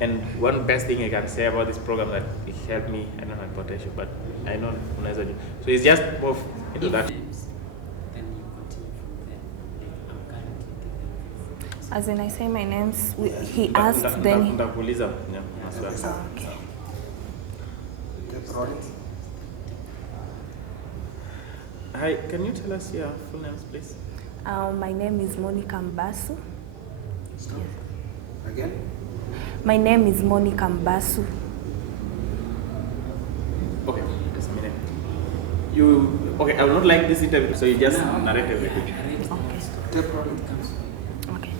And one best thing I can say about this program that it helped me, I don't know my potential, but I know Naisula. So it's just more into that. Then you continue from there. Like, I'm currently doing this. As in, I say my names, he asked, then he... Ndakuuliza, yeah, maswali. Oh, okay. Hi, can you tell us your full names, please? My name is Monica Mbasu. Stop. Again? My name is Monica Mbasu. Okay, just a minute. Okay, I will not like this interview, so you just narrate everything. Okay.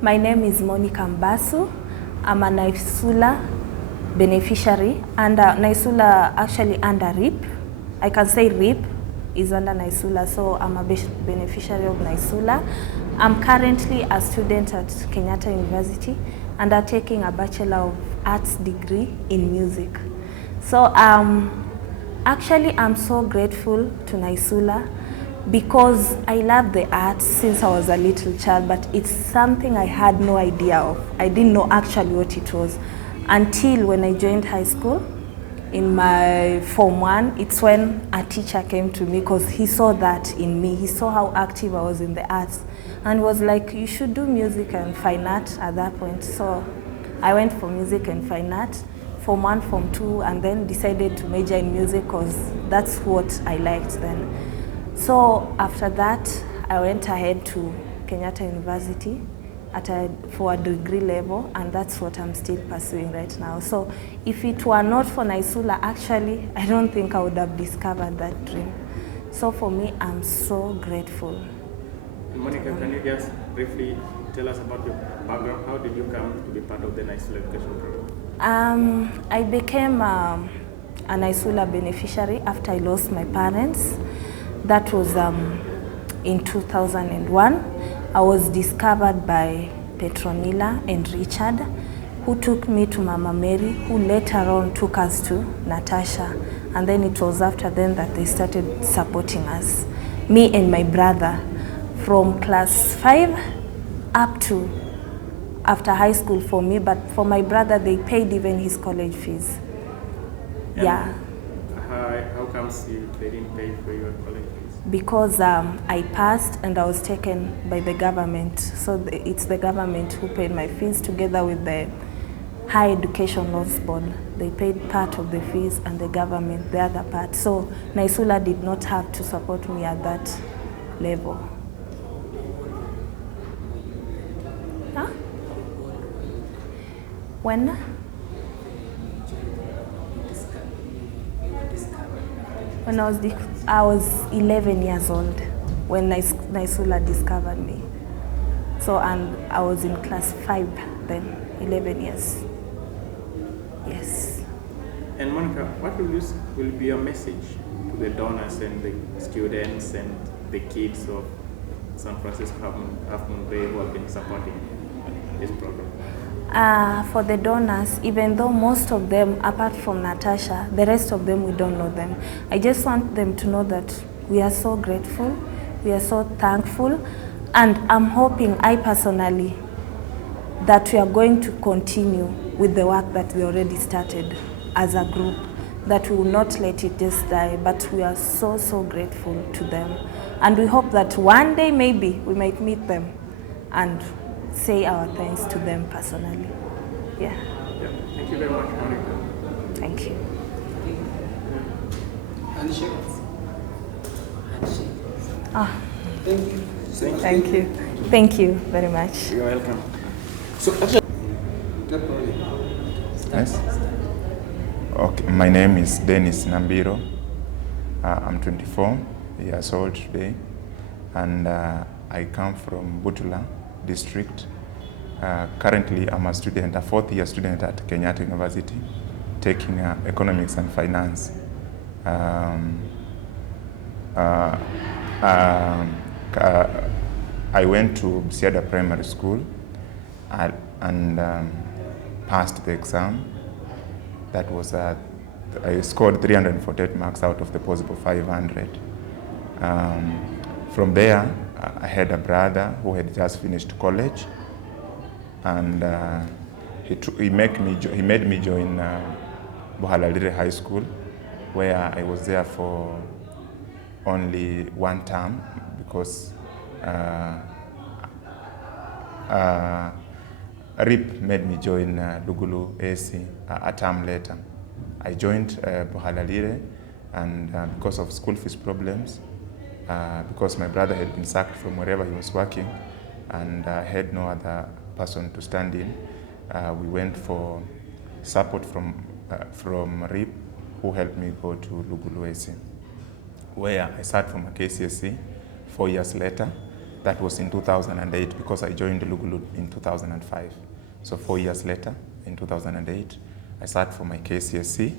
My name is Monica Mbasu. I'm a Naisula beneficiary, and Naisula actually under RIP. I can say RIP is under Naisula, so I'm a beneficiary of Naisula. I'm currently a student at Kenyatta University and I'm taking a Bachelor of Arts degree in music. So actually I'm so grateful to Naisula because I love the arts since I was a little child, but it's something I had no idea of. I didn't know actually what it was until when I joined high school. In my Form 1, it's when a teacher came to me because he saw that in me. He saw how active I was in the arts and was like, you should do music and fine art at that point. So I went for music and fine art, Form 1, Form 2, and then decided to major in music because that's what I liked then. So after that, I went ahead to Kenyatta University for a degree level, and that's what I'm still pursuing right now. So if it were not for Naisula, actually, I don't think I would have discovered that dream. So for me, I'm so grateful. Monica, can you just briefly tell us about your background? How did you come to be part of the Naisula education program? I became a Naisula beneficiary after I lost my parents. That was in 2001. I was discovered by Petronila and Richard, who took me to Mama Mary, who later on took us to Natasha. And then it was after then that they started supporting us, me and my brother, from class 5 up to after high school for me, but for my brother, they paid even his college fees. And yeah. How comes they didn't pay for your college fees? Because I passed and I was taken by the government. So it's the government who paid my fees together with the Higher Education Laws Board. They paid part of the fees and the government the other part. So Naisula did not have to support me at that level. Huh? When? When I was 11 years old when Naisula discovered me. So, and I was in class 5 then, 11 years. Yes. And Monica, what will be your message to the donors and the students and the kids of San Francisco Half Moon Bay who have been supporting this program? For the donors, even though most of them, apart from Natasha, the rest of them, we don't know them. I just want them to know that we are so grateful, we are so thankful, and I'm hoping, I personally, that we are going to continue with the work that we already started as a group, that we will not let it just die, but we are so, so grateful to them. And we hope that one day maybe we might meet them and say our thanks to them personally. Yeah. Thank you very much, Monica. Thank you. Handshake. Ah, Thank you. thank you. Thank you very much. You're welcome. So actually, Yes. Okay, my name is Dennis Nambiro. I'm 24 years old today, and I come from Butula district. Currently, I'm a student, a fourth-year student at Kenyatta University, taking economics and finance. I went to Siada Primary School and passed the exam. That was I scored 348 marks out of the possible 500. From there, I had a brother who had just finished college, and he made me join Buhalalire High School, where I was there for only one term because RIP made me join Lugulu AC a term later. I joined Buhalalire, and because of school fees problems, because my brother had been sacked from wherever he was working, and I had no other person to stand in, we went for support from RIP, who helped me go to Lugulu AC, where I sat for my KCSE 4 years later. That was in 2008 because I joined Lugulu in 2005. So 4 years later, in 2008, I sat for my KCSE,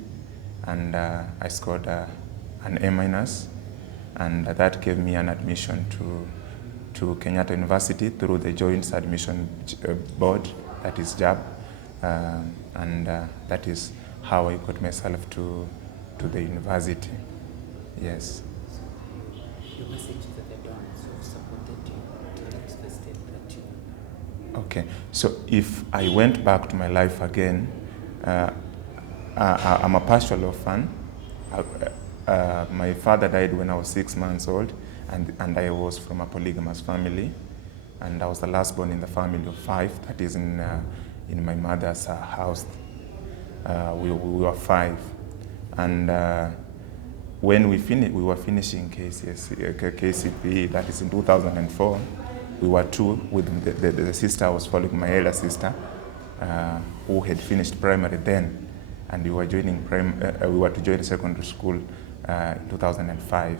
and I scored an A-, and that gave me an admission to Kenyatta University through the Joint Admission Board, that is JAB, and that is how I got myself to the university. Yes. Your message to the donors who supported you to reach the state that you. Okay, so if I went back to my life again, I'm a pastoral orphan. My father died when I was 6 months old, and I was from a polygamous family, and I was the last born in the family of 5. That is in my mother's house. We were 5, and when we were finishing KCPE, that is in 2004. We were 2 with the sister I was following, my elder sister, who had finished primary then, and we were joining we were to join secondary school in 2005.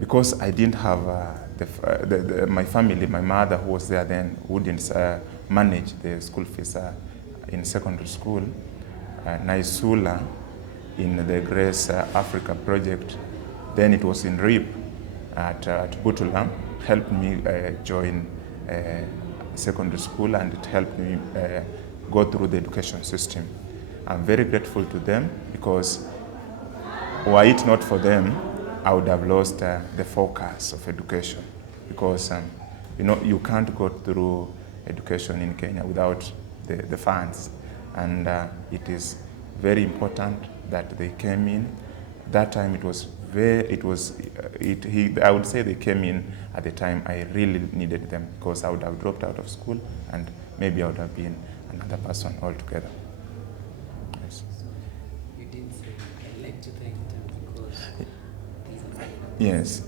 Because I didn't have my family, my mother who was there then wouldn't manage the school fees in secondary school. Naisula in the Grace Africa project, then it was in RIP at Butula, helped me join secondary school, and it helped me go through the education system. I'm very grateful to them because were it not for them, I would have lost the focus of education, because you can't go through education in Kenya without the funds, and it is very important that they came in. That time I would say they came in at the time I really needed them, because I would have dropped out of school and maybe I would have been another person altogether. Yes. So you didn't say, I'd like to thank them because Yes.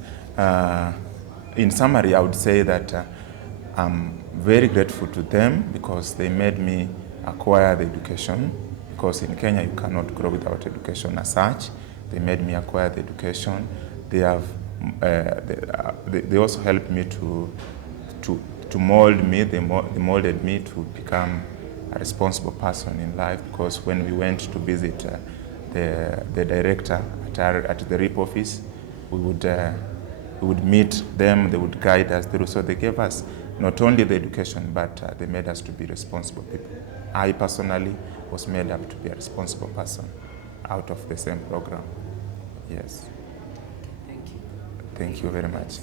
In summary, I would say that I'm very grateful to them because they made me acquire the education, because in Kenya you cannot grow without education as such. They made me acquire the education. They have they also helped me to mold me. They molded me to become a responsible person in life, because when we went to visit the director at the RIP office, we would meet them. They would guide us through. So they gave us not only the education, but they made us to be responsible people. I personally was made up to be a responsible person out of the same program. Yes. Thank you. Thank you very much.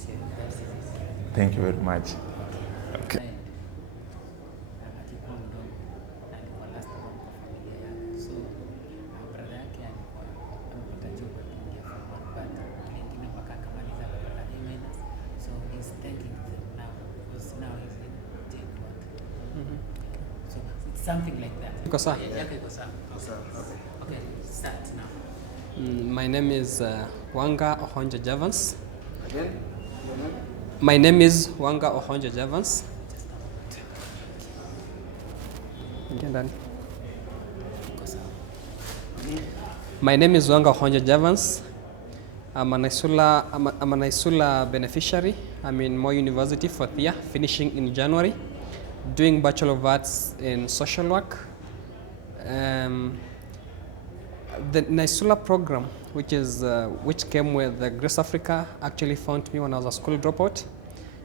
Thank you very much. Okay. Akikuwa mdogo alikuwa last born kwa familia yake, so brother yake alikuwa amepata job akiingia form 1, but wengine mpaka akamaliza akapata A-, so he's thanking them now because now he's in J1. So it's something like that. Iko sawa? Yake iko sawa. Okay, start now. My name is Wanga Ohonja Javans. Again, your name? My name is Wanga Ohonja Javans. Iko sawa. My name is Wanga Ohonja Javans. I'm a Naisula beneficiary. I'm in Moi University 4th year, finishing in January, doing Bachelor of Arts in Social Work. The Naisula program, which came with the Grace Africa, actually found me when I was a school dropout.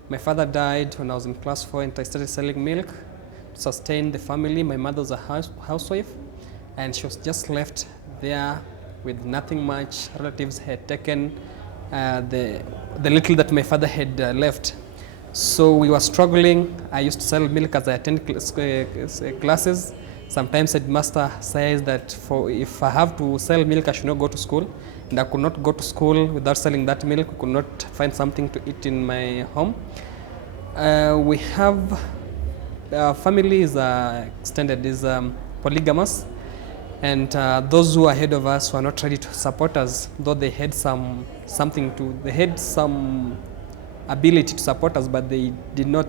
My father died when I was in class 4, and I started selling milk to sustain the family. My mother was a housewife, and she was just left there with nothing much. Relatives had taken the little that my father had left. So we were struggling. I used to sell milk as I attend classes. Sometimes headmaster says that if I have to sell milk, I should not go to school. And I could not go to school without selling that milk. We could not find something to eat in my home. We have family is extended, is polygamous, and those who are ahead of us were not ready to support us, though they had some ability to support us, but they did not.